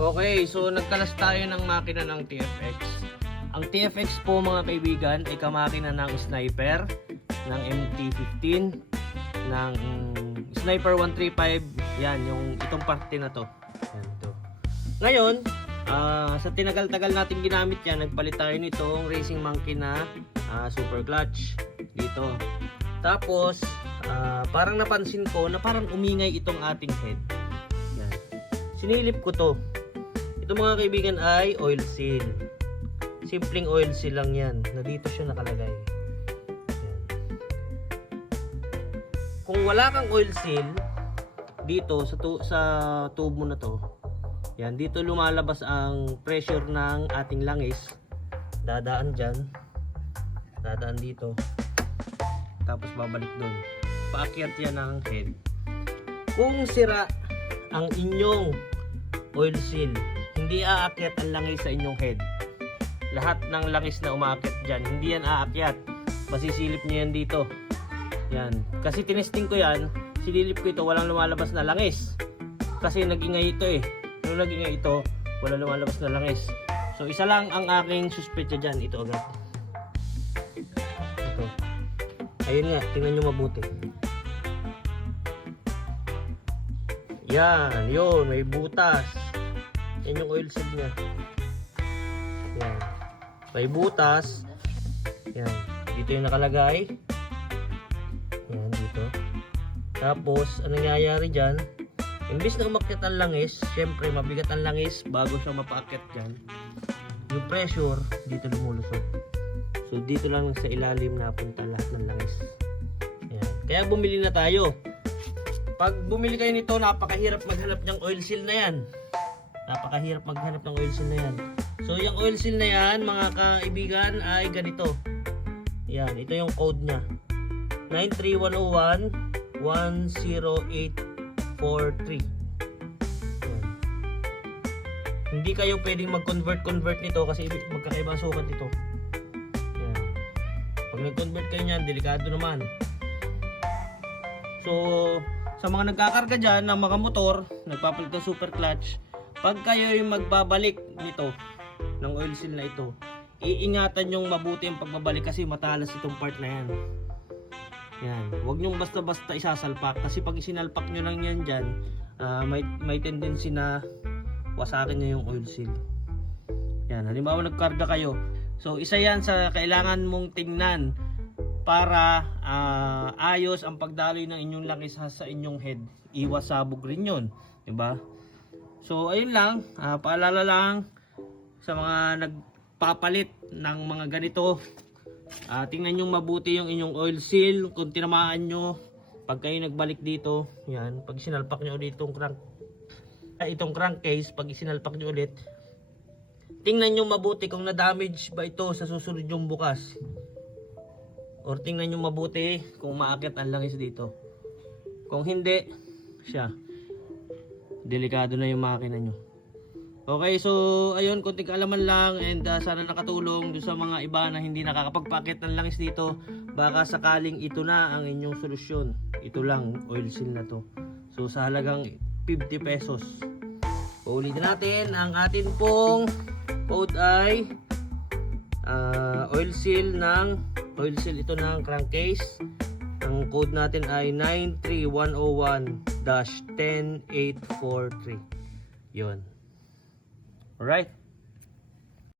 Okay, so nagkalas tayo ng makina ng TFX. Ang TFX po mga kaibigan ay kamakina ng Sniper, ng MT-15, ng Sniper 135. Yan, yung itong parte na to. Yan, ito. Ngayon, sa tinagal-tagal natin ginamit yan, nagpalit tayo nitong Racing Monkey na super clutch dito. Tapos, parang napansin ko na parang umingay itong ating head. Yan. Sinilip ko to. Ito mga kaibigan ay oil seal. Simpleng oil seal lang yan. Na dito siya nakalagay. Yan. Kung wala kang oil seal dito sa tube mo na to, yan, dito lumalabas ang pressure ng ating langis. Dadaan dyan. Dadaan dito. Tapos babalik doon. Paakyat yan ng head. Kung sira ang inyong oil seal, hindi aakyat ang langis sa inyong head. Lahat ng langis na umaakyat dyan, hindi yan aakyat. Masisilip nyo yan dito. Yan. Kasi tinesting ko yan, sililip ko ito, walang lumalabas na langis. Kasi nagingay ito eh. Nung nagingay ito, walang lumalabas na langis. So isa lang ang aking suspetsa dyan. Ito agad. Ito. Ayun nga, tingnan nyo mabuti. Yan, yun, may butas. Yan yung oil seal niya. Yan. May butas. Yan. Dito yung nakalagay. Yan, dito. Tapos, anong nangyayari dyan? Imbis na umakyat ang langis, syempre mabigat ang langis bago siya mapaakyat dyan. Yung pressure, dito lumulusot. So, dito lang sa ilalim napunta lahat ng langis. Yan. Kaya bumili na tayo. Pag bumili kayo nito, napakahirap maghanap ng oil seal na yan. Napakahirap maghanap ng oil seal na yan. So, yung oil seal na yan, mga kaibigan, ay ganito. Yan, ito yung code nya. 93101-10843. Yan. Hindi kayo pwedeng mag-convert nito kasi magkakaiba ang sukat ito. Yan. Pag nag-convert kayo nyan, delikado naman. So, sa mga nagkakarga dyan ng mga motor, nagpapalit ng super clutch, pag kayo yung magbabalik nito, ng oil seal na ito, iingatan yung mabuti ang pagbabalik kasi matalas itong part na yan. Yan. Huwag nyong basta-basta isasalpak kasi pag isinalpak nyo lang yan dyan, may tendency na wasakin nyo yung oil seal. Yan. Halimbawa nagkarga kayo. So, isa yan sa kailangan mong tingnan para ayos ang pagdaloy ng inyong langis sa inyong head. Iwas sabog rin yun. Diba? So, ayun lang. Paalala lang sa mga nagpapalit ng mga ganito. Tingnan nyo mabuti yung inyong oil seal. Kung tinamaan nyo, pag kayo nagbalik dito, yan, pag sinalpak nyo ulit itong crankcase, pag isinalpak nyo ulit, tingnan nyo mabuti kung na-damage ba ito sa susunod yung bukas. Or tingnan nyo mabuti kung maakyat ang langis dito. Kung hindi, siya. Delikado na yung makina nyo. Okay, so ayun, konting kaalaman lang and sana nakatulong doon sa mga iba na hindi nakakapagpakit ng langis dito. Baka sakaling ito na ang inyong solusyon. Ito lang, oil seal na to. So sa halagang 50 pesos. Uulitin natin, ang atin pong code ay oil seal ito ng crankcase. Ang code natin ay 93101-10843. Yun. Alright.